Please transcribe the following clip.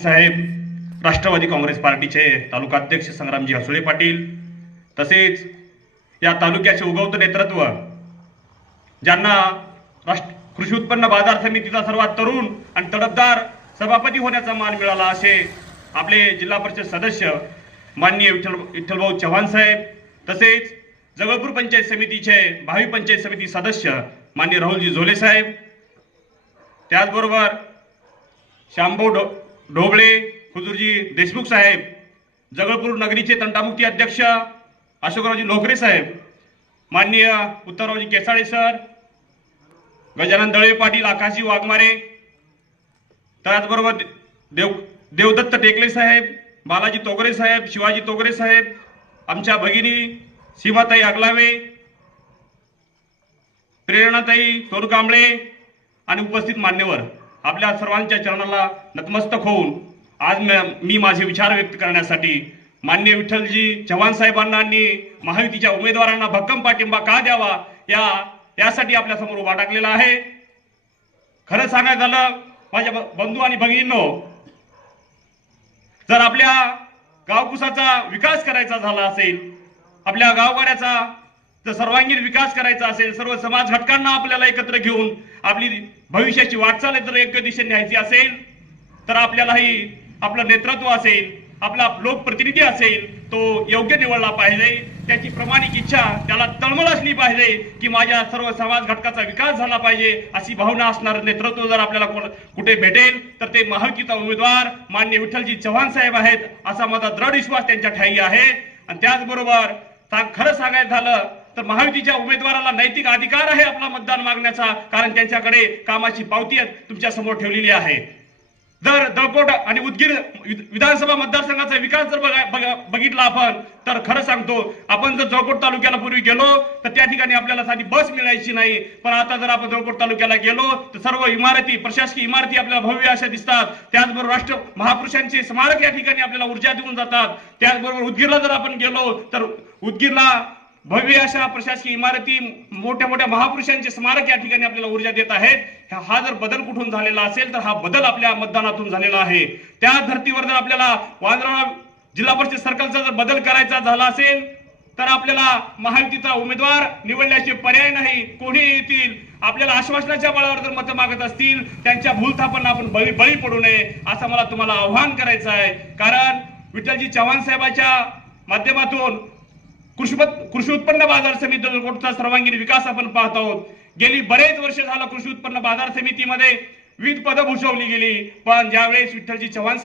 साहेब, राष्ट्रवादी काँग्रेस पार्टीचे तालुकाध्यक्ष संग्रामजी हसुळे पाटील, तसेच या तालुक्याचे उगवते नेतृत्व, ज्यांना कृषी उत्पन्न बाजार समितीचा सर्वात तरुण आणि तडफदार सभापती होण्याचा मान मिळाला असे आपले जिल्हा परिषद सदस्य माननीय विठ्ठलभाऊ चव्हाण साहेब, तसेच जगळपूर पंचायत समितीचे भावी पंचायत समिती सदस्य माननीय राहुलजी झोले साहेब, त्याचबरोबर श्यामभाऊ ढोबळे, हुजूरजी देशमुख साहेब, जगळपूर नगरीचे तंटामुक्ती अध्यक्ष अशोकरावजी लोकरे साहेब, माननीय उत्तररावजी केसाळे सर, गजानन दळे पाटील, आकाशजी वाघमारे, त्याचबरोबर देवदत्त टेकले साहेब, बालाजी तोगरे साहेब, शिवाजी तोगरे साहेब, आमच्या भगिनी सीमाताई अगलावे, प्रेरणाताई सोनकांबळे आणि उपस्थित मान्यवर, आपल्या सर्वांच्या चरणाला नतमस्तक होऊन आज मी माझे विचार व्यक्त करण्यासाठी माननीय विठ्ठलजी चव्हाण साहेबांना आणि महायुतीच्या उमेदवारांना भक्कम पाठिंबा का द्यावा यासाठी आपल्या समोर उभा टाकलेला आहे. खरं सांगायचं झालं माझ्या बंधू आणि भगिनींनो, जर आपल्या गावकुसाचा विकास करायचा झाला असेल, आपल्या गावगाड्याचा जर सर्वांगीण विकास करायचा असेल, सर्व समाज घटकांना आपल्याला एकत्र घेऊन आपली भविष्याची वाटचाल जर एक दिशेने न्यायची असेल, तर आपल्यालाही आपलं नेतृत्व असेल, आपला लोकप्रतिनिधी असेल, तो योग्य निवडला पाहिजे. त्याची प्रामाणिक इच्छा, त्याला तळमळ असली पाहिजे की माझ्या सर्व समाज घटकाचा विकास झाला पाहिजे, अशी भावना असणारं नेतृत्व जर आपल्याला कुठे भेटेल तर ते महायुतीचा उमेदवार माननीय विठ्ठलजी चव्हाण साहेब आहेत, असा माझा दृढ विश्वास त्यांच्या ठायी आहे. आणि त्याचबरोबर खरं सांगायचं झालं तर महायुतीच्या उमेदवाराला नैतिक अधिकार आहे आपला मतदान मागण्याचा, कारण त्यांच्याकडे कामाची पावती तुमच्या समोर ठेवलेली आहे. जर दळकोट आणि उदगीर विधानसभा मतदारसंघाचा विकास जर बघितला आपण, तर खरं सांगतो, आपण जर जळकोट तालुक्याला पूर्वी गेलो तर त्या ठिकाणी आपल्याला साधी बस मिळायची नाही, पण आता जर आपण जळकोट तालुक्याला गेलो तर सर्व इमारती, प्रशासकीय इमारती आपल्याला भव्य अशा दिसतात. त्याचबरोबर राष्ट्र महापुरुषांचे स्मारक या ठिकाणी आपल्याला ऊर्जा देऊन जातात. त्याचबरोबर उदगीरला जर आपण गेलो तर उदगीरला भव्य अशा प्रशासकीय इमारती, मोठ्या मोठ्या महापुरुषांचे स्मारक या ठिकाणी आपल्याला ऊर्जा देत आहेत. हा जर बदल कुठून झालेला असेल तर हा बदल आपल्या मतदानातून झालेला आहे. त्या धर्तीवर जर आपल्याला वांद्रा जिल्हा परिषद सर्कलचा जर बदल करायचा झाला असेल तर आपल्याला महायुतीचा उमेदवार निवडल्याचे पर्याय नाही. कोणी येतील आपल्याला आश्वासनाच्या बळावर जर मतं मागत असतील, त्यांच्या भूलथापांना आपण बळी पडू नये असं मला तुम्हाला आव्हान करायचं आहे. कारण विठ्ठलजी चव्हाण साहेबांच्या माध्यमातून कृषी उत्पन्न बाजार समितीचा सर्वांगीण विकास आपण पाहत आहोत. गेली बरेच वर्ष झालं कृषी उत्पन्न बाजार समितीमध्ये विविध पदं भूषवली गेली, पण ज्यावेळेस विठ्ठलजी चव्हाण